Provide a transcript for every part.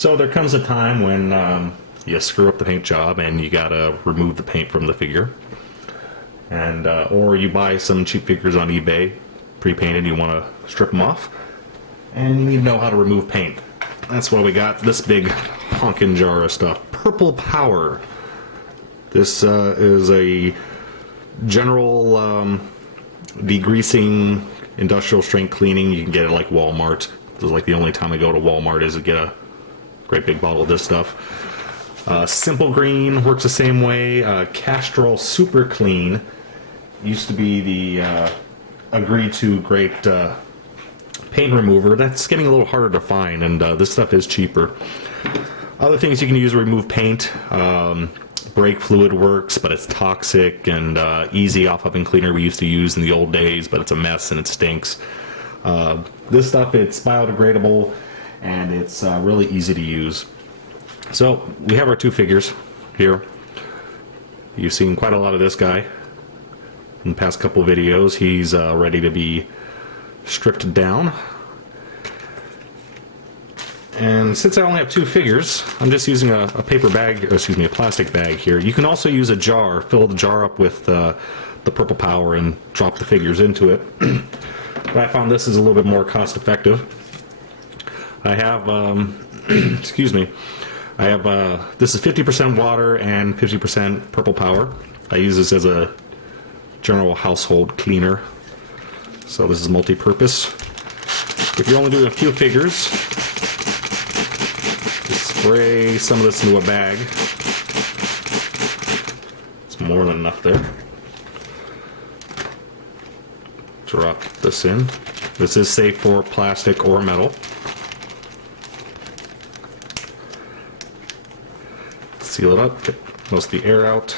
So there comes a time when you screw up the paint job and you gotta remove the paint from the figure, and or you buy some cheap figures on eBay, pre-painted. You want to strip them off, and you need to know how to remove paint. That's why we got this big honkin' jar of stuff. Purple Power. This is a general degreasing industrial strength cleaning. You can get it like Walmart. This is like the only time I go to Walmart is to get a great big bottle of this stuff. Simple Green works the same way. Castrol Super Clean used to be the agreed to great paint remover. That's getting a little harder to find, and this stuff is cheaper. Other things you can use to remove paint. Brake fluid works, but it's toxic, and Easy Off-Up Cleaner we used to use in the old days, but it's a mess and it stinks. This stuff, it's biodegradable, and it's really easy to use. So we have our two figures here. You've seen quite a lot of this guy in the past couple videos. He's ready to be stripped down. And since I only have two figures, I'm just using a paper bag, or excuse me, a plastic bag here. You can also use a jar, fill the jar up with the Purple Power and drop the figures into it. But I found this is a little bit more cost effective. I have, excuse me, I have, this is 50% water and 50% Purple Power. I use this as a general household cleaner. So this is multi-purpose. If you're only doing a few figures, spray some of this into a bag. It's more than enough there. Drop this in. This is safe for plastic or metal. Seal it up, get most of the air out.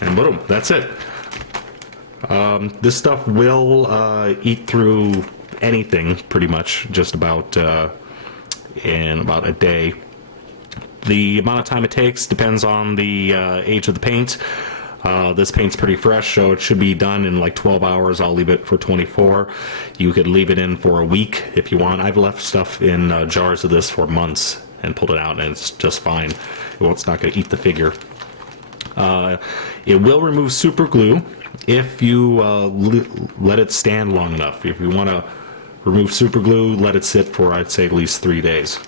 And boom, that's it. This stuff will eat through anything pretty much, just about in about a day. The amount of time it takes depends on the age of the paint. This paint's pretty fresh, so it should be done in like 12 hours. I'll leave it for 24. You could leave it in for a week if you want. I've left stuff in jars of this for months and pulled it out, and it's just fine. Well, it's not going to eat the figure. It will remove super glue if you let it stand long enough. If you want to remove super glue, let it sit for, I'd say, at least 3 days.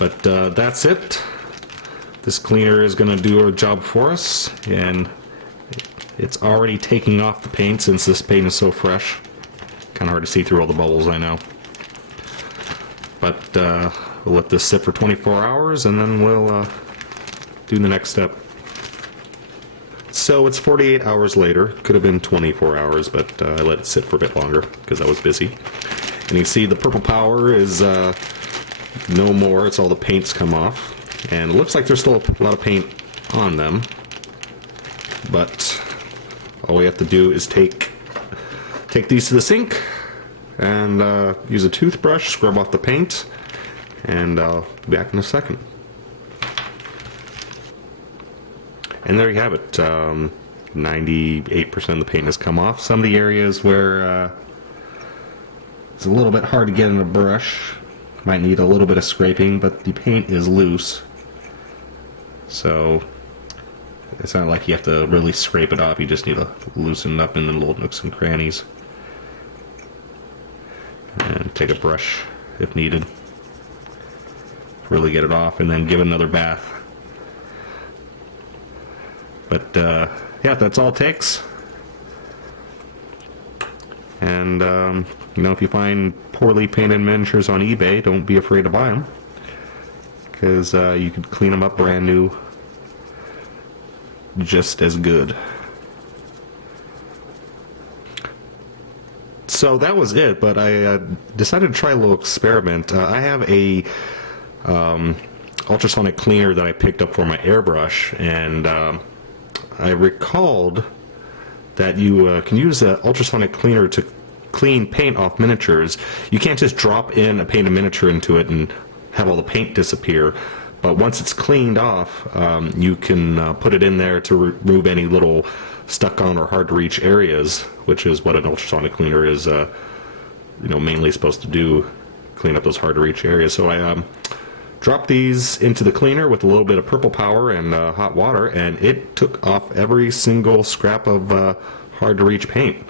But that's it. This cleaner is going to do a job for us, and it's already taking off the paint since this paint is so fresh. Kind of hard to see through all the bubbles, I know. But we'll let this sit for 24 hours, and then we'll do the next step. So it's 48 hours later. Could have been 24 hours, but I let it sit for a bit longer because I was busy. And you can see the Purple Power is no more. It's all the paint's come off. And it looks like there's still a lot of paint on them. But all we have to do is take these to the sink and use a toothbrush, scrub off the paint, and I'll be back in a second. And there you have it. 98% of the paint has come off. Some of the areas where it's a little bit hard to get in a brush might need a little bit of scraping, but the paint is loose. So it's not like you have to really scrape it off. You just need to loosen it up in the little nooks and crannies. And take a brush if needed. Really get it off, and then give it another bath. But yeah, that's all it takes. And you know, if you find poorly painted miniatures on eBay, don't be afraid to buy them, because you could clean them up brand new just as good. So that was it, but I decided to try a little experiment. I have a ultrasonic cleaner that I picked up for my airbrush, and I recalled that you can use an ultrasonic cleaner to clean paint off miniatures. You can't just drop in a painted miniature into it and have all the paint disappear. But once it's cleaned off, you can put it in there to remove any little stuck on or hard to reach areas, which is what an ultrasonic cleaner is mainly supposed to do, clean up those hard to reach areas. So I dropped these into the cleaner with a little bit of purple power and hot water, and it took off every single scrap of hard to reach paint.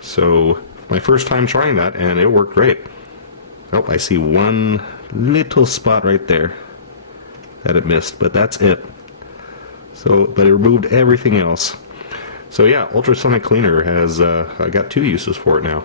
So my first time trying that, and it worked great. Oh, I see one little spot right there that it missed, but that's it. So, but it removed everything else. So yeah, ultrasonic cleaner has, I got 2 uses for it now.